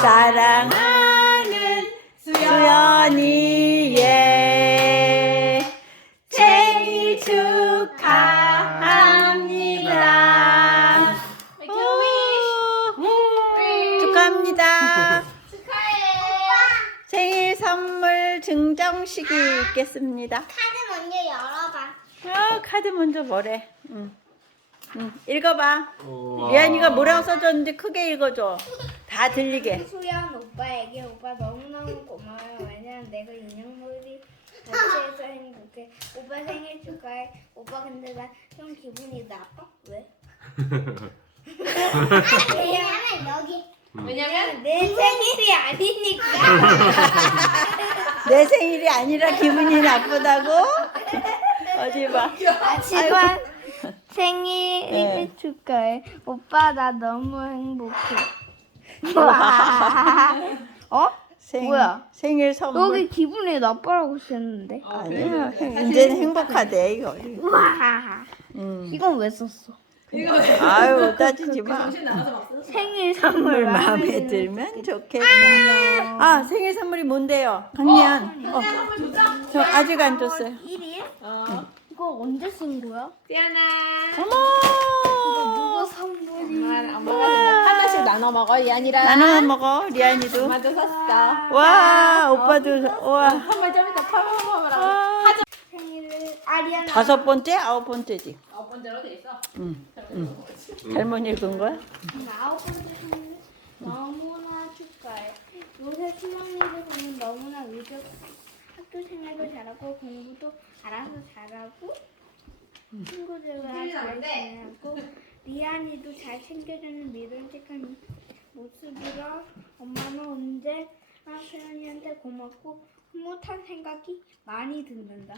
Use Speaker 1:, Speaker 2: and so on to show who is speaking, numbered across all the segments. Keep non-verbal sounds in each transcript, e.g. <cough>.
Speaker 1: 사랑하는 수연이의 생일 축하합니다. 오, 축하합니다. 생일 선물 증정식이 있겠습니다.
Speaker 2: 카드 먼저 열어봐.
Speaker 1: 아, 카드 먼저 뭐래? 응. 응. 읽어봐. 리안이가 뭐라고 써줬는지 크게 읽어줘. <laughs> 다 들리게.
Speaker 2: 수연 오빠에게 오빠 너무너무 고마워요. 왜냐면 내가 인형놀이 같이 해서 행복해. 오빠 생일 축하해. 오빠 근데 나 좀 기분이 나빠? 왜? 왜냐면 여기 왜냐면 내 생일이 아니니까. <laughs>
Speaker 1: 내 생일이 아니라 기분이 나쁘다고? 어디 봐.
Speaker 2: 아침반 생일
Speaker 1: 네.
Speaker 2: 축하해. 오빠 나 너무 행복해. 와. <laughs> 어?
Speaker 1: 생,
Speaker 2: 뭐야?
Speaker 1: 생일 선물.
Speaker 2: 여기 기분이 나빠라고 썼는데.
Speaker 1: 아니야. 행- 이제는 행복하대 이거.
Speaker 2: 와.
Speaker 1: 음.
Speaker 2: 이건 왜 썼어?
Speaker 1: 아유 따지지 마.
Speaker 2: 생일 선물
Speaker 1: 마음에 들면 좋겠다. 아 생일 선물이 뭔데요? 강리안. 어, 저 아직 안 줬어요.
Speaker 2: 1일? 이거 언제 쓴 거야?
Speaker 1: 어머.
Speaker 2: 누구 선물이?
Speaker 3: 나눠 먹어 이안이랑
Speaker 1: 나눠 먹어 리안이도.
Speaker 3: 엄마도 샀어
Speaker 1: 와 오빠도 와.
Speaker 3: 한번 좀 이따
Speaker 1: 아,
Speaker 2: 생일을 아리아나
Speaker 1: 다섯 번째 아홉 번째지.
Speaker 3: 아홉 번째로 돼 있어
Speaker 1: 응. 응. 잘못 읽은 거야?
Speaker 2: 아홉 번째 생일 너무나 축하해. 요새 수영이를 보면 너무나 의젓 학교 생활도 잘하고 공부도 알아서 잘하고 친구들과 잘 지내고 리안이도 잘 챙겨주는 믿음직한 모습이라 엄마는 언제나 수연이한테 고맙고 흐뭇한 생각이 많이 든다.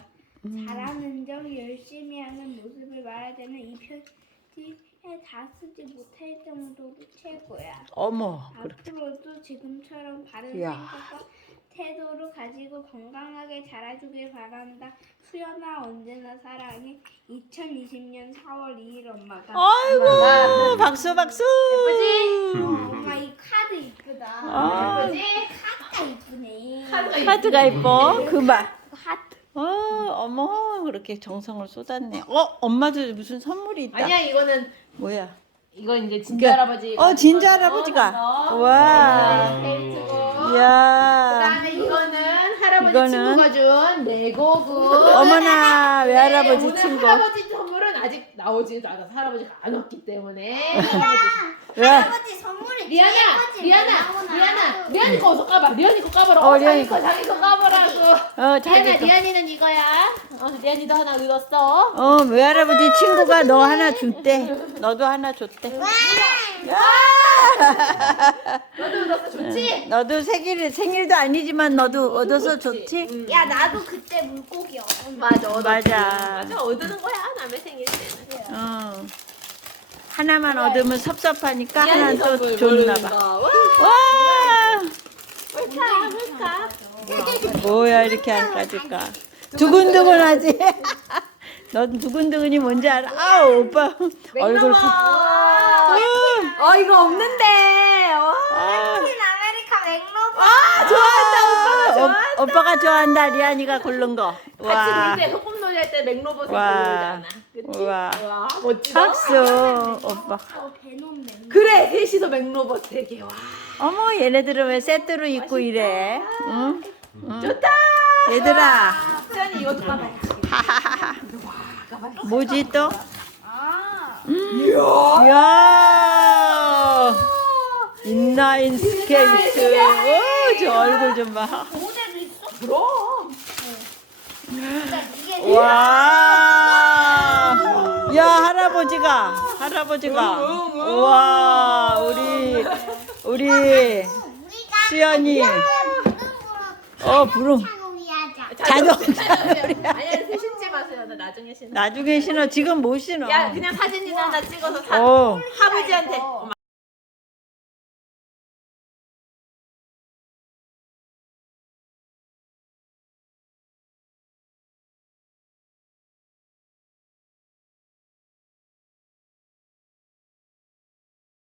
Speaker 2: 잘하는 점, 열심히 하는 모습을 말하자면 이 편지 에다 쓰지 못할 정도로 최고야.
Speaker 1: 어머.
Speaker 2: 앞으로도 지금처럼 바른
Speaker 1: 이야.
Speaker 2: 생각과 태도를 가지고 건강하게 자라주길 바란다. 수연아 언제나 사랑해. 2020년 4월 2일 엄마가.
Speaker 1: 아이고 박수 박수. 예쁘지?
Speaker 2: 엄마 이 카드 이쁘다.
Speaker 1: 아,
Speaker 2: 카드가 이쁘네.
Speaker 1: 카드가 이뻐. 그만.
Speaker 2: 하트.
Speaker 1: 어, 어머 그렇게 정성을 쏟았네. 어, 엄마도 무슨 선물이 있다.
Speaker 3: 아니야 이거는
Speaker 1: 뭐야?
Speaker 3: 이건 이제 진짜 할아버지
Speaker 1: 어, 진짜 할아버지가. 와.
Speaker 3: 벨트고
Speaker 1: 이야.
Speaker 3: 그다음에 이거는 할아버지
Speaker 1: 이거는?
Speaker 3: 친구가 준 레고고
Speaker 1: 어머나 <laughs> 외할아버지
Speaker 3: 오늘
Speaker 1: 친구.
Speaker 3: 할아버지 선물은 아직 나오지도 않아서 할아버지가 안 왔기 때문에
Speaker 1: 왜?
Speaker 2: 할아버지 선물이
Speaker 3: 리안아, 리안아, 리안아, 리안이 거 어서 까봐. 리안이 거 까봐라.
Speaker 1: 어,
Speaker 3: 어,
Speaker 1: 리안이
Speaker 3: 자기 거, 자기 거 까보라고.
Speaker 1: 어, 자기
Speaker 3: 리안아,
Speaker 1: 거.
Speaker 3: 리안이는 이거야. 어, 리안이도 하나 얻었어.
Speaker 1: 어, 외할아버지 친구가 너 하나 줬대. 너도 하나 줬대.
Speaker 3: 너도 얻었어, 좋지?
Speaker 1: 너도 생일 생일도 아니지만 너도 얻어서 좋지?
Speaker 2: 야 나도 그때 물고기 얻었는데.
Speaker 3: 맞아, 얻었지.
Speaker 1: 맞아.
Speaker 3: 맞아, 얻는 거야, 남의 생일 때는.
Speaker 1: 어. 하나만 얻으면 섭섭하니까 하나 또 줬나 봐.
Speaker 3: 거. 와,
Speaker 1: 와!
Speaker 3: 뭘까?
Speaker 1: 뭐야 이렇게 안 까줄까? 두근두근하지? 넌 두근두근이 뭔지 알아? 아 오빠 얼굴 그-
Speaker 3: 어, 이거 없는데. 와.
Speaker 1: 아,
Speaker 2: 아메리카 맥로버.
Speaker 3: 아, 좋아한다, 오빠가 좋아.
Speaker 1: 오, 오빠가 좋아한다 리안이가 고른 거.
Speaker 3: 같이 와놀 때, 소꿉 놀이 할 때. 고르잖아. 그치?
Speaker 1: 와.
Speaker 3: 와, 멋지다.
Speaker 1: 박수 오빠.
Speaker 2: 어 맥.
Speaker 3: 그래, 셋이서 맥로봇 되게 와.
Speaker 1: 어머 얘네들은 왜 세트로 입고 이래? 응? 응?
Speaker 3: 좋다.
Speaker 1: 얘들아
Speaker 3: 수연이 이것도 까봐. <laughs>
Speaker 1: 뭐지 또?
Speaker 2: 아.
Speaker 1: 이야 인라인 스케이트 오 저 얼굴 좀 봐.
Speaker 2: 모델도 있어?
Speaker 3: 그럼.
Speaker 2: 이게
Speaker 1: 와. 야 할아버지가 할아버지가 와 우리 우리
Speaker 2: 우리가
Speaker 1: 수연이. 어 부릉 자동
Speaker 3: 아니야, 셋 신지 마세요. 나 나중에 신어.
Speaker 1: 나중에 신어. 지금 못 신어.
Speaker 3: 야, 그냥 사진이나 하나 찍어서 사,
Speaker 1: 어.
Speaker 3: 할아버지한테.